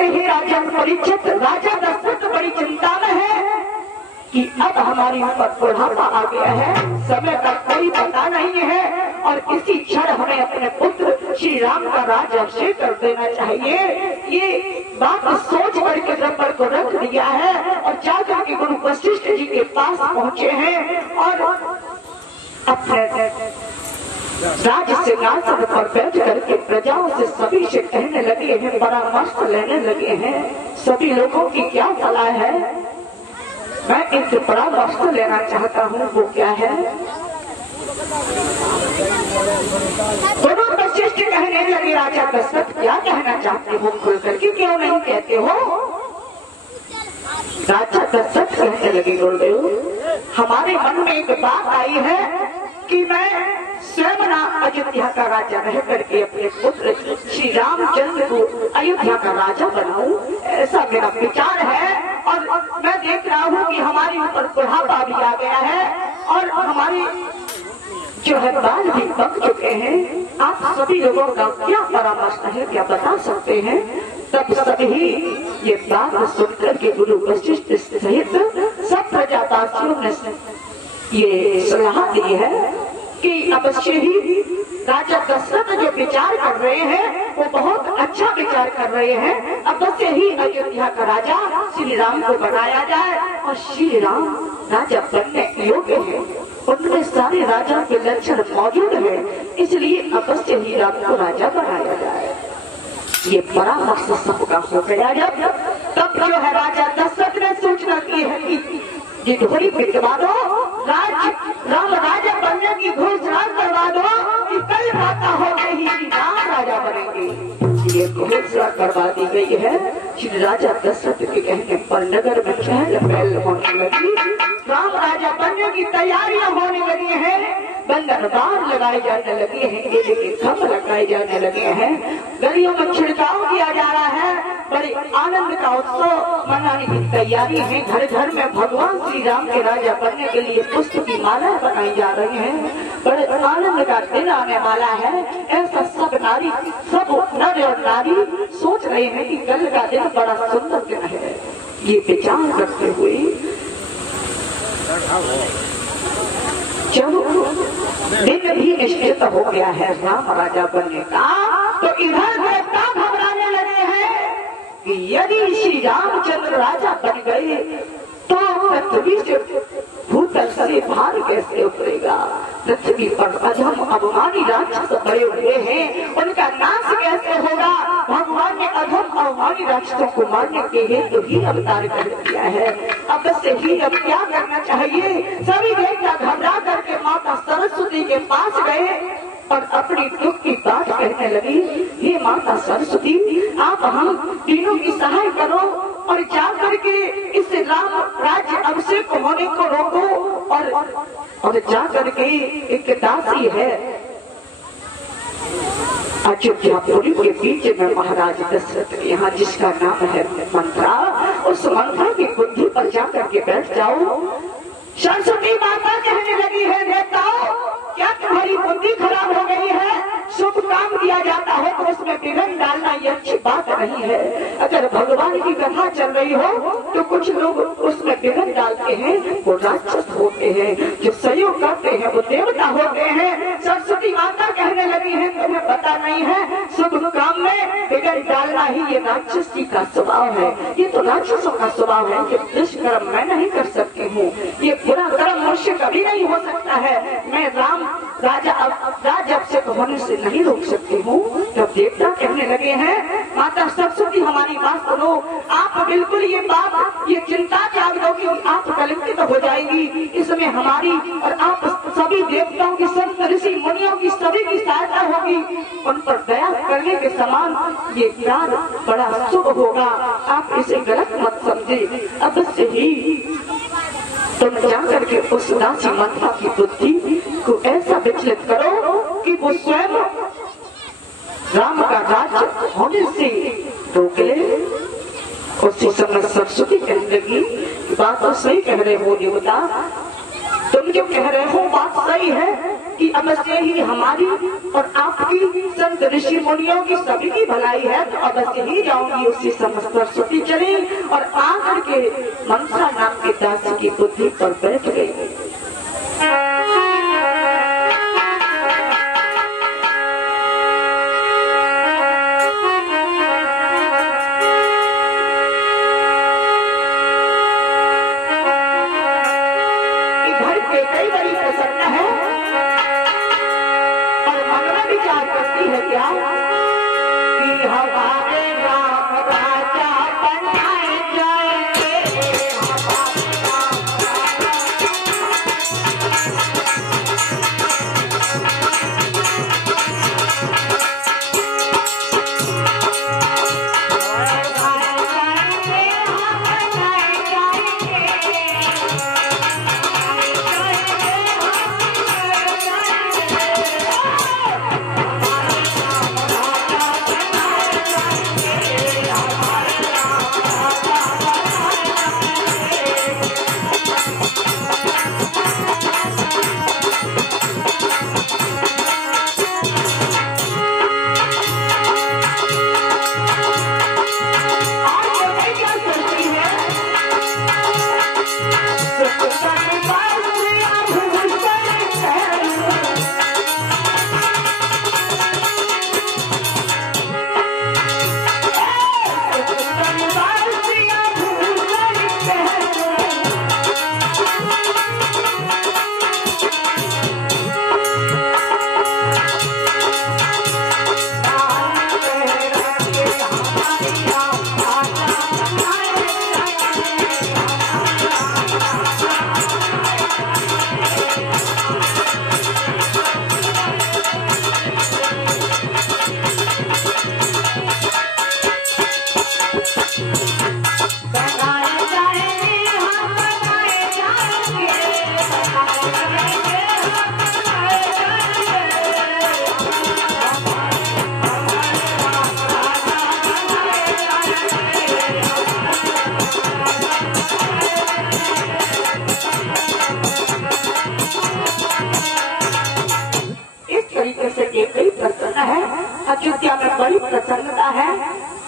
सुनते ही राजा परीक्षित राजा दशरथ बड़ी चिंता में है कि अब हमारी ऊपर बुढ़ापा आ गया है, समय का कोई पता नहीं है और इसी क्षण हमें अपने पुत्र श्री राम का राज्याभिषेक कर देना चाहिए। ये बात सोच करके द्रौपदी को रख दिया है और जाकर के गुरु वशिष्ठ जी के पास पहुंचे हैं और अपने राज सिंहासन पर बैठ करके प्रजाओं से सभी से कहने लगे हैं, परामर्श लेने लगे हैं, सभी लोगों की क्या सलाह है। मैं एक परामर्श लेना चाहता हूँ, वो क्या है। गुरु वशिष्ठ कहने लगे, राजा दशरथ क्या कहना चाहते हो, खुल करके क्यों नहीं कहते हो। राजा दशरथ कहने लगे, गुरुदेव हमारे मन में एक बात आई है कि मैं स्वयं अयोध्या का राजा रह करके अपने पुत्र श्री रामचंद्र को अयोध्या का राजा बनाऊं, ऐसा मेरा विचार है। और मैं देख रहा हूँ कि हमारे ऊपर बुढ़ापा भी आ गया है और हमारे जो है बाल भी पक चुके हैं। आप सभी लोगों का क्या परामर्श है, क्या बता सकते हैं। तब सभी ये बात सुनकर के गुरु वशिष्ठ सहित सब प्रजावासियों ने ये सलाह दी है कि अवश्य ही राजा दशरथ जो विचार कर रहे हैं वो बहुत अच्छा विचार कर रहे हैं। अवश्य ही अयोध्या का राजा श्री राम को बनाया जाए और श्री राम राजा बनने योग्य है, उनमें सारे राजा के लक्षण मौजूद है, इसलिए अवश्य ही राम को राजा बनाया जाए। ये परामर्श सबका हो गया। जब तब जो है राजा दशरथ ने सूचना की है कि ये ढोली पिटवा दो, राम राजा बनने की घोषणा करवा दो कि कल माता हो गई राम राजा बनेंगे। ये घोषणा करवा दी गई है। श्री राजा दशरथ के कहने पर नगर में चहल पहल होने लगी, राम राजा बनने की तैयारियां होने लगी हैं, बंदरबार लगाए जाने लगे हैं, केले के खम्भ लगाए जाने लगे हैं, गलियों में छिड़काव किया जा रहा है, बड़े आनंद का उत्सव मनाने की तैयारी है। घर घर में भगवान श्री राम के राजा बनने के लिए पुष्प की माला बनाई जा रही है, बड़े आनंद का दिन आने वाला है। ऐसा सब नारी, सब नर और नारी सोच रहे हैं कि कल का दिन बड़ा सुंदर दिन है। ये विचार करते हुए जब दिन भी निश्चित हो गया है राम राजा बनने का, तो इधर देवता घबराने लगे हैं कि यदि श्री रामचंद्र राजा बन गए तो पृथ्वी से भूतल से भार कैसे उतरेगा। पृथ्वी पर अधम अवमानी राक्षस बड़े हुए हैं, उनका नाश कैसे होगा। भगवान ने अधम अवमानी राक्षसों को मारने के हेतु ही अवतार कर दिया है। अब से ही अब क्या करना चाहिए। सभी देवता घबरा करके माता सरस्वती के पास गए और अपनी दुख की बात कहने लगी, हे माता सरस्वती आप हम तीनों की सहाय करो और जा करके इस राम राज्य अभिषेक होने को रोको और जा करके एक दासी है अयोध्यापुरी के बीच में महाराज दशरथ के यहाँ जिसका नाम है मंत्रा, उस मंत्रा की बुद्धि पर जाकर के बैठ जाओ। सरस्वती माता कहने लगी है, देवताओं क्या तुम्हारी बुद्धि खराब हो गई है। शुभ काम किया जाता है तो उसमें विघ्न डालना ये अच्छी बात नहीं है। अगर भगवान की कथा चल रही हो तो कुछ लोग उसमें विघ्न डालते हैं, वो राक्षस होते हैं, जो सहयोग करते हैं वो देवता होते हैं। सरस्वती माता कहने लगी है, तुम्हें पता नहीं है शुभ काम में विघ्न डालना ही ये राक्षसी का स्वभाव है, ये तो राक्षसों का स्वभाव है। ये दुष्कर्म मैं नहीं कर सकती हूँ, ये बुरा कर्म मनुष्य कभी नहीं हो सकता है। मैं राम राजा अभिषेक होने से नहीं रोक सकती हूँ। जब देवता कहने लगे हैं, माता सरस्वती हमारी बात सुनो, आप बिल्कुल ये बात ये चिंता त्याग दो कि आप कलंकित हो जाएगी। इसमें हमारी और आप सभी देवताओं की, सब ऋषि मुनियों की सभी की सहायता होगी। उन पर दया करने के समान ये ज्ञान बड़ा शुभ होगा, आप इसे गलत मत समझे। अवश्य ही तुम जाकर के उस दासी मंत्रा की बुद्धि को ऐसा विचलित करो कि वो स्वयं राम का राज्य होने से रोक ले। उसी समय सरस्वती कहने लगी, बात तो सही कह रहे हो देवता, तुम जो कह रहे हो बात सही है, कि अवश्य ही हमारी और आपकी संत ऋषि मुनियों की सभी की भलाई है, तो अवश्य ही जाऊंगी उसी समस्त सरस्वती चली और आकर के मनसा नाम के दासी की बुद्धि पर बैठ गई। अयोध्या में बड़ी प्रसन्नता है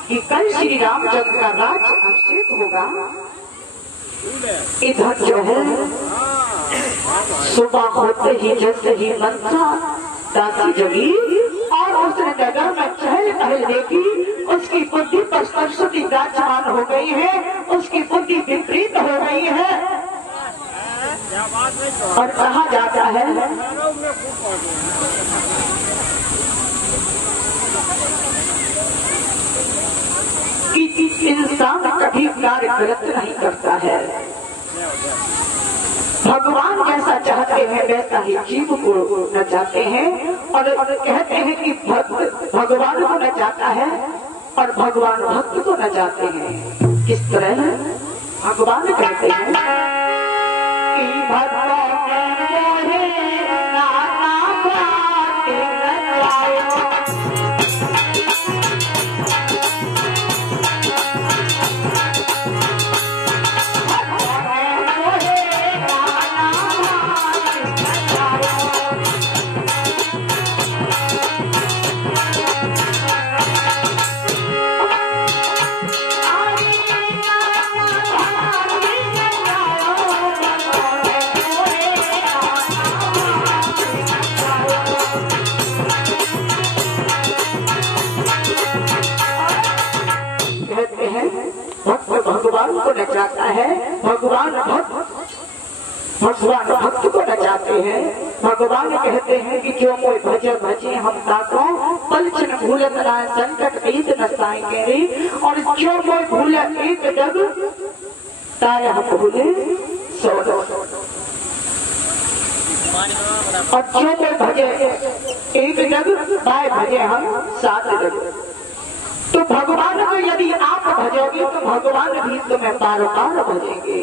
कि कल श्री रामचंद्र का राज अभिषेक होगा। इधर जो है सुबह होते ही जैसे ही मनसा दासी जगी और उसने नगर में चहल पहल देखी, उसकी बुद्धि पर सरस्वती विराजमान हो गई है, उसकी बुद्धि विपरीत हो गई है। और कहा जाता है कि इंसान कभी कार्य गलत नहीं करता है। भगवान जैसा चाहते हैं वैसा ही जीव को नचाते हैं और कहते हैं कि भगवान को नचाता है और भगवान भक्त को नचाते हैं। किस तरह भगवान कहते हैं कि भगवान भगवान को नचाता है, भगवान भक्त को नचाते हैं। भगवान कहते हैं कि जो मोय भज भजे हम ताको पल क्षण भूलत ना संकट ईद न साएंगे रे, और जो मोय भूल एक जग ताय हम भूले सो और जो मोय भजे एक जग ताय भजे हम सात जग। तो भगवान को यदि आप भजोगे तो भगवान भी तुम्हें बार बार भजेंगे।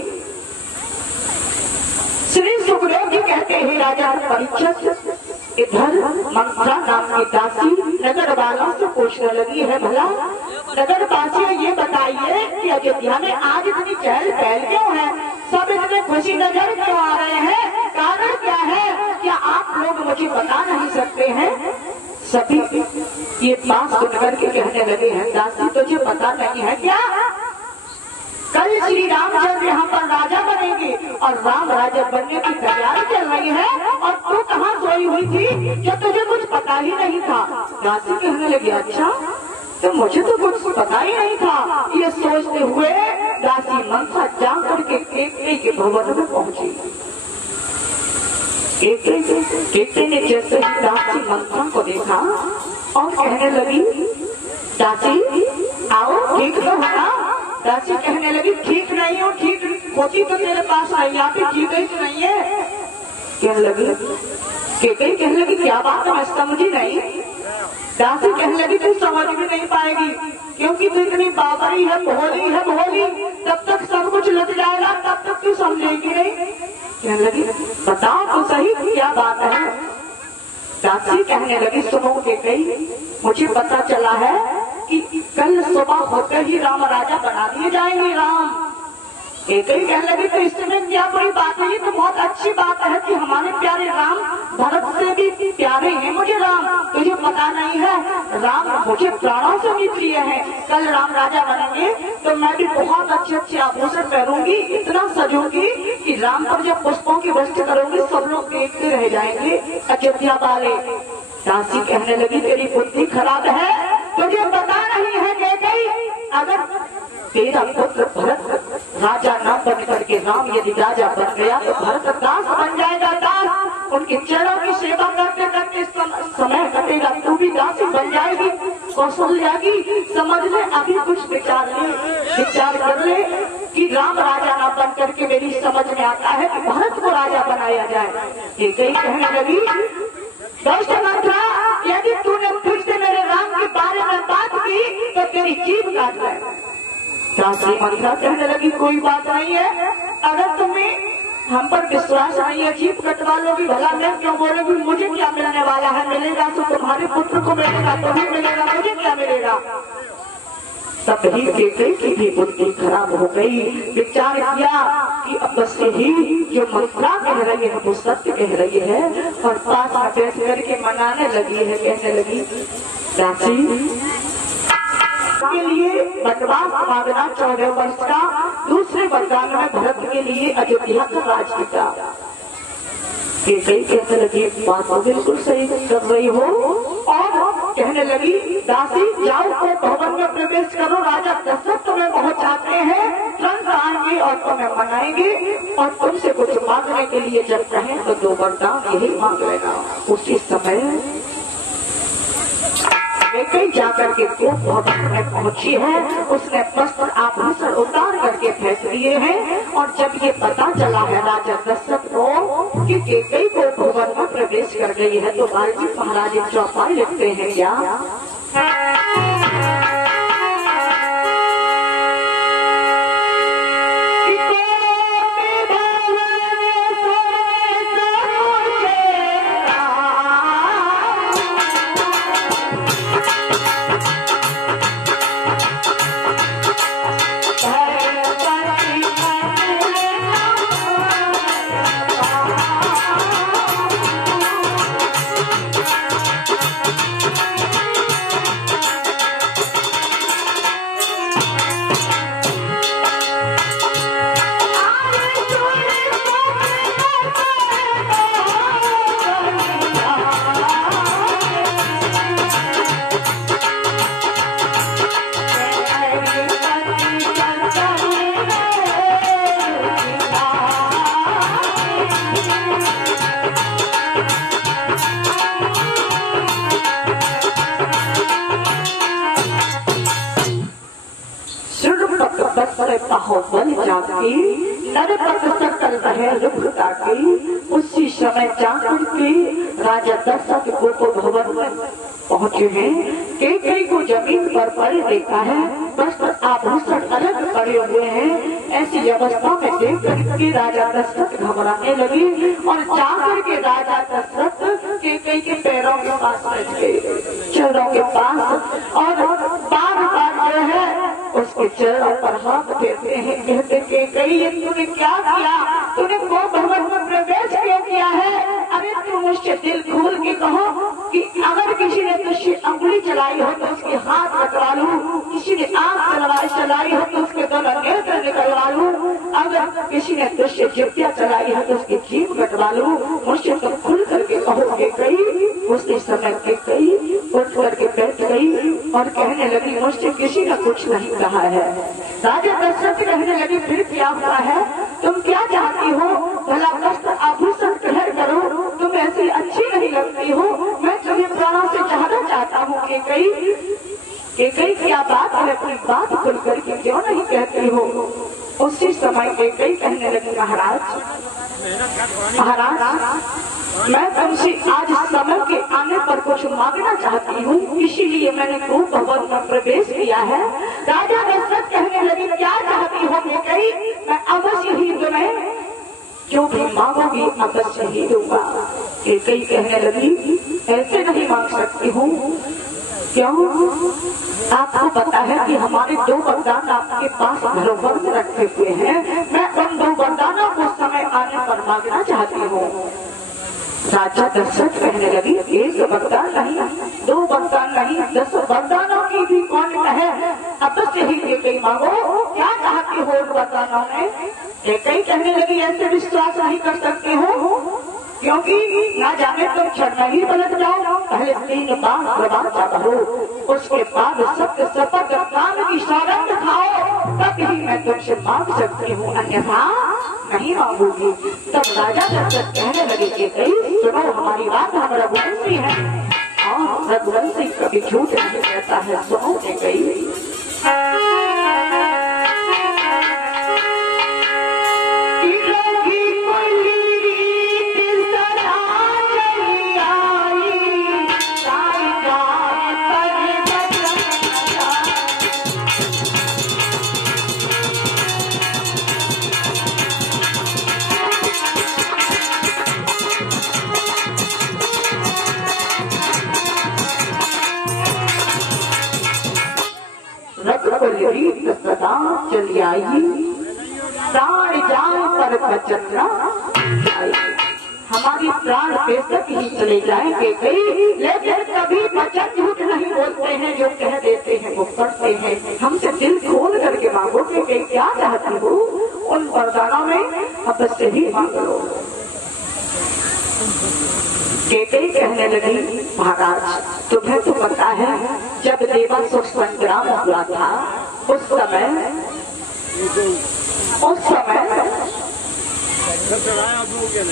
श्री सुखदेव जी कहते हैं राजा परीक्षित इधर मनसा नाम की दासी नगर वालों से पूछने लगी है, भला नगर वासियों ये बताइए कि अयोध्या में आज इतनी चहल पहल क्यों है, सब इतने खुशी नजर क्यों आ रहे हैं, कारण क्या है कि क्या आप लोग मुझे बता नहीं सकते हैं? सभी ये बात सुनकर के कहने लगे हैं, दासी तुझे पता नहीं है क्या? कल श्री रामचंद्र यहाँ पर राजा बनेंगे और राम राजा बनने की तैयारी चल रही है और तू कहाँ सोई हुई थी जो तुझे कुछ पता ही नहीं था? दासी कहने लगी, अच्छा तो मुझे तो कुछ पता ही नहीं था। ये सोचते हुए दासी मनसा जा करके केकई के भवन में पहुंची। केकई ने जैसे ही दासी मनसा को देखा और कहने लगी, दासी आओ, ठीक तो है ना? दासी कहने लगी, ठीक नहीं हो, ठीक होती तो तेरे पास आई आती, ठीक ही तो नहीं है। कहने लगी, केकई कहने लगी, क्या बात है, मैं समझी नहीं। दासी कहने लगी, तू समझ भी नहीं पाएगी क्योंकि तू इतनी बाबरी है, भोली, तब तक सब कुछ लग जाएगा, तब तक तू समझेगी नहीं। कहने लगी, बताओ तो सही क्या बात है। दासी कहने लगी, सुनो केकई, मुझे पता चला है कि कल सुबह होते ही राम राजा बना दिए जाएंगे। राम केकई कहने लगी, तो इसमें क्या बड़ी बात है? ये तो बहुत अच्छी बात है कि हमारे प्यारे राम भरत से भी प्यारे हैं मुझे राम। तुझे पता नहीं है, राम मुझे प्राणों से भी प्रिय है। कल राम राजा बनेंगे तो मैं भी बहुत अच्छे आभूषण पहनूंगी, इतना सजूंगी कि राम पर जब पुष्पों की वृष्टि करूंगी सब लोग देखते रह जाएंगे अयोध्या वाले। दासी कहने लगी, तेरी बुद्धि खराब है, तुझे पता नहीं है केकई, अगर तेरा पुत्र भरत राजा न बन करके राम यदि राजा बन गया तो भरत दास बन जाएगा, दास। उनके चरणों की सेवा करते करते समय कटेगा, तू भी दासी बन जाएगी, कौशल्या की। समझ ले, अभी कुछ विचार कर ले कि राम राजा न बन करके मेरी समझ में आता है कि भरत को राजा बनाया जाए। केकई कहने लगी, दोस्त मंत्रा, यदि तूने फिर से मेरे राम के बारे में बात की तो तेरी जीभ काट ले। दासी मंत्रा कहने लगी, कोई बात नहीं है, अगर तुम्हें हम पर विश्वास नहीं है, जीभ कटवा लोगी, भला मैं क्यों बोलोगी? मुझे क्या मिलने वाला है? मिलेगा तो तुम्हारे पुत्र को मिलेगा, तुम्हें मिलेगा, मुझे क्या मिलेगा? तभी केकई की भी बुद्धि खराब हो गई। विचार किया कि अब से ही जो मंत्रा कह रही है वो सत्य कह रही है और पास में बैठ करके मनाने लगी है। कहने लगी, दासी के लिए वनवास मांगना 14 वर्ष का, दूसरे वरदान में भरत के लिए अयोध्या का राज पिता। केकई कहने लगी, बात तो बिल्कुल सही कर रही हो। और कहने लगी, दासी जाओ तो भवन में प्रवेश करो, राजा दशरथ तुम्हें बहुत चाहते हैं, तुरंत आएंगे और तुम्हें मनाएंगे और तुमसे कुछ मांगने के लिए जब कहें तो 2 वरदान यही मांग लेना। उसी समय केकई जाकर के भवन में पहुंची है, उसने वस्त्र आभूषण उतार करके फेंक दिए हैं और जब ये पता चला है राजा दशरथ को कि केकई को भवन में प्रवेश कर गई है तो बालजी महाराज एक चौपाई लिखते हैं, क्या उसी समय जाकर के राजा दशरथ को भवन में पहुंचे हैं। केकई को जमीन पर पड़े देखा है, वस्त्र आभूषण अलग पड़े हुए हैं। ऐसी अवस्था में देख करके राजा दशरथ घबराने लगे और जाकर के राजा दशरथ केकई के पैरों के पास बैठ गए, चरणों के पास, और बार बार जो है उसके चरणों पर हाथ फेरते हैं, कहते केकई तूने क्या किया? तूने वो भवन में प्रवेश क्यों किया है? अरे तू मुझसे दिल खोल के कहो कि अगर किसी ने तुझसे अंगुली चलाई हो तो उसके हाथ कटवा लूं, किसी ने आंख चलाई हो तो उसके दोनों नेत्र निकलवा लूं, अगर किसी ने तुझसे जिब्बिया चलाई हो तो उसकी जीभ कटवा लूं। मुझसे तो खुल करके कहो के गई। उसके समय के गई उठ करके बैठ गई और कहने लगी मुझसे किसी ने कुछ नहीं कहा है। राजा दशरथ कहने लगे फिर क्या हुआ है? तुम क्या चाहती हो? भला वस्त्र आभूषण पहन करो, तुम ऐसी अच्छी नहीं लगती हो, मैं तुम्हें प्राणों से चाहना चाहता हूँ। केकई क्या बात है? अपनी बात खुल करके क्यों नहीं कहती हो? उसी समय केकई कहने लगी महाराज मैं तुमसे आज समय के आने पर कुछ मांगना चाहती हूँ, इसीलिए मैंने क्रूर भवन में प्रवेश किया है। राजा दशरथ कहने लगी क्या चाहती हो केकई? मैं अवश्य ही तुम्हें जो भी मांगोगी अवश्य ही दूंगा। केकई कहने लगी ऐसे नहीं मांग सकती हूँ। क्यों? आपको पता है कि हमारे 2 वरदान आपके पास धरोहर में रखे हुए हैं, मैं उन 2 वरदानों को समय आने पर मांगना चाहती हूँ। राजा दशरथ कहने लगी 1 वरदान नहीं, 2 वरदान नहीं, 10 वरदानों की भी कौन कहे? अवश्य ही केकई मांगो। क्या चाहती हो उन वरदानों में? केकई कहने लगी ऐसे विश्वास नहीं कर सकते हो, क्योंकि ना जाने तुम क्षण में ही पलट जाओ। पहले 3 बार प्रवाचा करो, उसके बाद सत्य शपथ काम की सौगंध खाओ, तब ही मैं तुमसे मांग सकती हूँ, अन्यथा नहीं मांगूंगी। तब राजा दशरथ कहने लगे केकई सुनो हमारी बात, हम रघुवंशी हैं और रघुवंशी कभी झूठ नहीं कहता है। सुनो केकई सदा चली आई, प्राण जान पर बचना आई। हमारी प्राण बेशक ही चले जाएंगे कहीं, लेकिन कभी वचन झूठ नहीं बोलते हैं। जो कह देते हैं वो करते हैं। हमसे दिल खोल करके मांगोगे कि क्या चाहती हो? उन वरदानों में अवश्य ही मांग लो। केकई कहने लगी महाराज तुम्हें तो पता है जब देवासुर संग्राम हुआ था उस समय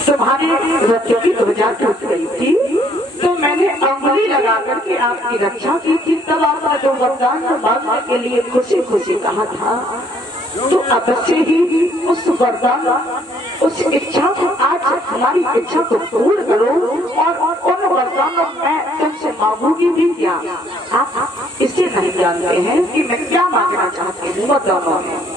तुम्हारी रथ की ध्वजा टूट गई थी, तो मैंने अंगुली लगा करके आपकी रक्षा की थी। तब आपने जो वरदान मांगने के लिए खुशी खुशी कहा था, तो अवश्य ही उस वरदान उस इच्छा को आज हमारी इच्छा को पूर्ण करो और उन वरदानों में तुमसे मांगूंगी भी क्या? आप इसे नहीं जानते हैं कि मैं क्या मांगना चाहती हूँ वरदानों में।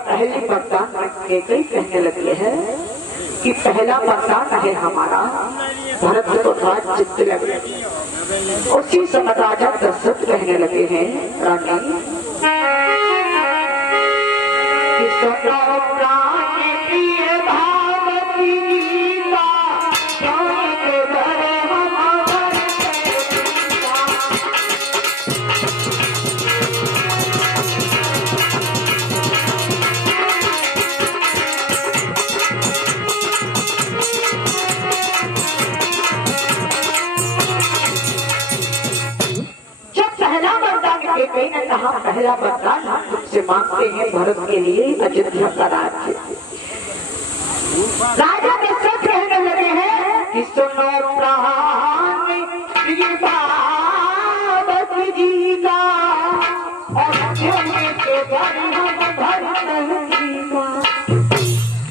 पहले वरदान केकई कहने लगे हैं कि पहला वरदान है हमारा भरत को राज्य दिलाए। उसी समय राजा दशरथ कहने लगे हैं रानी प्रिय भावती कहा पहला वरदान हम तुमसे मांगते हैं भरत के लिए अयोध्या का राज्य। राजा दशरथ कहने लगे हैं कि सुनो प्राण जी का और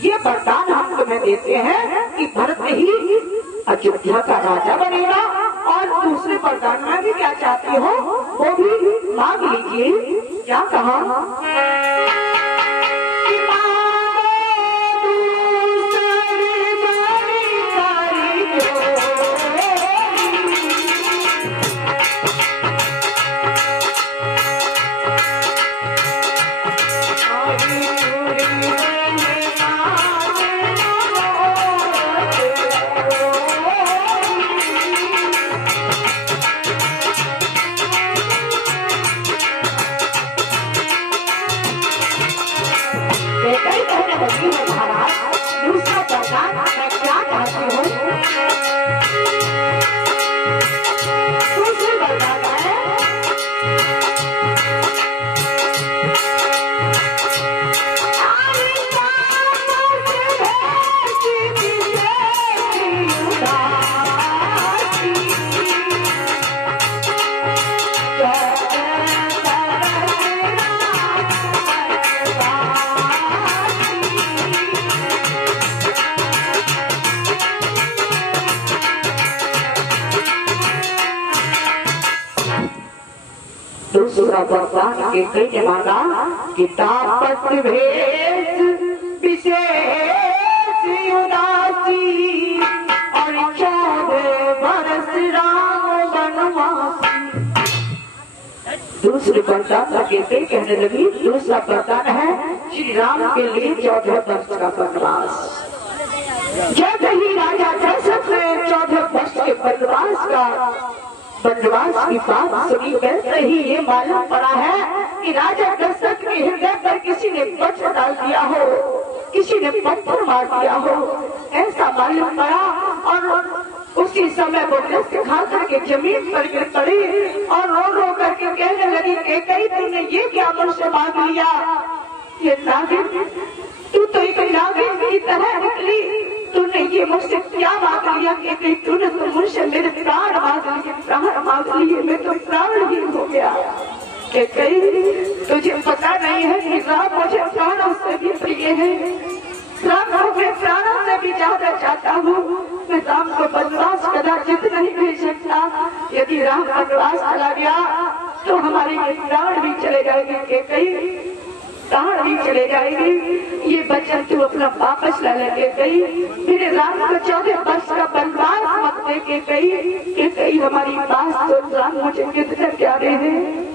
ये वरदान हम तुम्हें देते हैं कि भरत ही अयोध्या का राजा बनेगा। और दूसरे वरदान में भी क्या चाहती हो वो भी मांग लीजिए। क्या कहा? दूसरा वरदान के कई ने मांगा कि तापत भेष विशेष उदासी और 14 वर्ष राम वनवासी। दूसरे वरदान के कई कहने लगी दूसरा वरदान है श्री राम के लिए 14 वर्ष का वनवास। जब ही राजा दशरथ ने 14 वर्ष के वनवास की बात सुनी, वैसे ही ये मालूम पड़ा है कि राजा दशरथ के हृदय पर किसी ने पत्थर डाल दिया हो, किसी ने पत्थर मार दिया हो, ऐसा मालूम पड़ा। और उसी समय वो दस्त खा करके जमीन पर गिर पड़ी और रो रो करके कहने लगी कि कहीं तुमने ये क्या मुझसे मांग लिया? ये नागिन, तू तो एक नागिन की तरह निकली, तूने ये मुझसे क्या मांग लिया? कि कहीं तूने तो मुझसे मेरे प्राण मांग लिए, मैं तो प्राणहीन हो गया। कि कहीं तुझे पता नहीं है कि राम मुझे प्राणों से भी प्रिय है, राम को मैं प्राणों से भी ज्यादा चाहता हूँ। मैं राम को वनवास कदाचित नहीं भेज सकता। यदि राम वनवास चला गया तो हमारे प्राण भी चले जाएंगे, कि कहीं प्राण भी चले जाएंगे। ये वचन तू अपना वापस ला लेके कहीं, मेरे राम को 14 वर्ष का वनवास मत दे के कहीं हमारी बात तो राम मुझे कितने प्यारे हैं।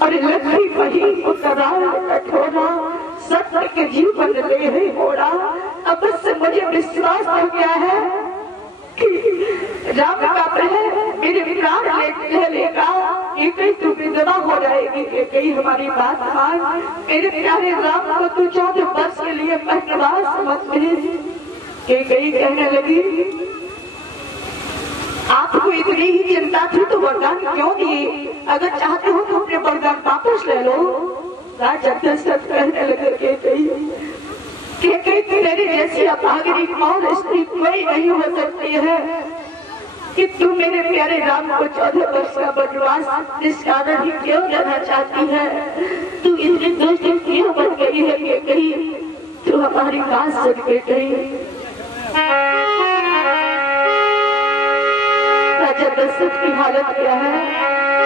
अरे लक्ष्मी वही कठोरा सत्य के जीवन ले है होड़ा। अब से मुझे विश्वास हो गया है कि राम का प्रलय मेरे प्राण ले लेगा। ये कहीं तू विधवा हो जाएगी, कि कहीं हमारी बात मान। मेरे प्यारे राम को तू 14 वर्ष के लिए वनवास मत भेज। कि कहीं कहने लगी आपको इतनी ही चिंता थी तो वरदान क्यों दिए? अगर चाहते हो तो अपने वरदान वापस ले लो। राजा दशरथ कहने लगे कि कहीं तेरी जैसी अभागिनी और स्त्री कोई नहीं हो सकती है कि तू मेरे प्यारे राम को 14 वर्ष का वनवास इस कारण ही क्यों लेना चाहती है? तू इतनी दुष्ट क्यों बन गई है? कि कहीं तू हमारी बात सुन के कहीं राजा दशरथ की हालत क्या है?